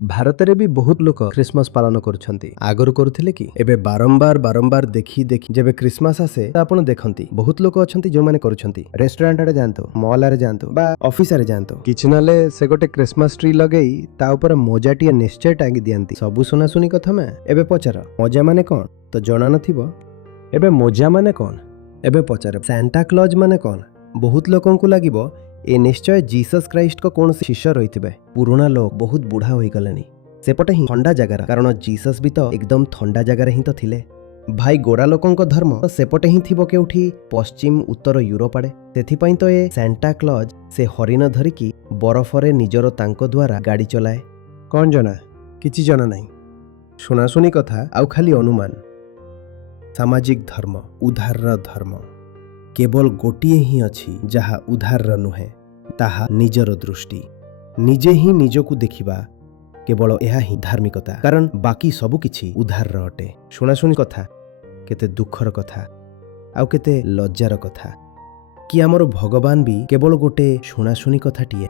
ଭାରତରେ ବି ବହୁତ ଲୋକ ଖ୍ରୀଷ୍ଟମାସ ପାଳନ କରୁଛନ୍ତି। ଆଗରୁ କରୁଥିଲେ କି ଏବେ ବାରମ୍ବାର ଦେଖି ଯେବେ ଖ୍ରୀଷ୍ଟମାସ ଆସେ ତ ଆପଣ ଦେଖନ୍ତି ବହୁତ ଲୋକ ଅଛନ୍ତି ଯୋଉମାନେ କରୁଛନ୍ତି। ରେଷ୍ଟୁରାଣ୍ଟ ଆଡେ ଯାଆନ୍ତୁ, ମଲ୍ ଆଡେ ଯାଆନ୍ତୁ ବା ଅଫିସ ଆଡେ ଯାଆନ୍ତୁ, କିଛି ନହେଲେ ସେ ଗୋଟେ ଖ୍ରୀଷ୍ଟମାସ ଟ୍ରି ଲଗେଇ ତା ଉପରେ ମଜାଟିଏ ନିଶ୍ଚୟ ଟାଙ୍ଗି ଦିଅନ୍ତି। ସବୁ ଶୁଣାଶୁଣି କଥା ମା। ଏବେ ପଚାର ମଜା ମାନେ କଣ ତ ଜଣା ନଥିବ। ଏବେ ମଜା ମାନେ କଣ ଏବେ ପଚାର ସାଣ୍ଟା କ୍ଲଜ ମାନେ କଣ। ବହୁତ ଲୋକଙ୍କୁ ଲାଗିବ ଏ ନିଶ୍ଚୟ ଜିସସ୍ ଖ୍ରାଇଷ୍ଟଙ୍କ କୌଣସି ଶିଷ୍ୟ ରହିଥିବେ। ପୁରୁଣା ଲୋକ ବହୁତ ବୁଢା ହୋଇଗଲେଣି। ସେପଟେ ହିଁ ଥଣ୍ଡା ଜାଗାର, କାରଣ ଜିସସ୍ ବି ତ ଏକଦମ ଥଣ୍ଡା ଜାଗାରେ ହିଁ ତ ଥିଲେ। ଭାଇ ଗୋରା ଲୋକଙ୍କ ଧର୍ମ ତ ସେପଟେ ହିଁ ଥିବ କେଉଠି ପଶ୍ଚିମ ଉତ୍ତର ୟୁରୋପ ଆଡେ। ସେଥିପାଇଁ ତ ଏ ସାଣ୍ଟା କ୍ଲଜ ସେ ହରିଣ ଧରିକି ବରଫରେ ନିଜର ତାଙ୍କ ଦ୍ୱାରା ଗାଡି ଚଲାଏ। କଣ ଜଣା? କିଛି ଜଣା ନାହିଁ। ଶୁଣାଶୁଣି କଥା ଆଉ ଖାଲି ଅନୁମାନ। ସାମାଜିକ ଧର୍ମ, ଉଦ୍ଧାରର ଧର୍ମ କେବଳ ଗୋଟିଏ ହିଁ ଅଛି ଯାହା ଉଦ୍ଧାରର ନୁହେଁ, ତାହା ନିଜର ଦୃଷ୍ଟି। ନିଜେ ହିଁ ନିଜକୁ ଦେଖିବା, କେବଳ ଏହା ହିଁ ଧାର୍ମିକତା, କାରଣ ବାକି ସବୁ କିଛି ଉଦ୍ଧାରର ଅଟେ। ଶୁଣାଶୁଣି କଥା, କେତେ ଦୁଃଖର କଥା ଆଉ କେତେ ଲଜ୍ଜାର କଥା କି ଆମର ଭଗବାନ ବି କେବଳ ଗୋଟେ ଶୁଣାଶୁଣି କଥାଟିଏ।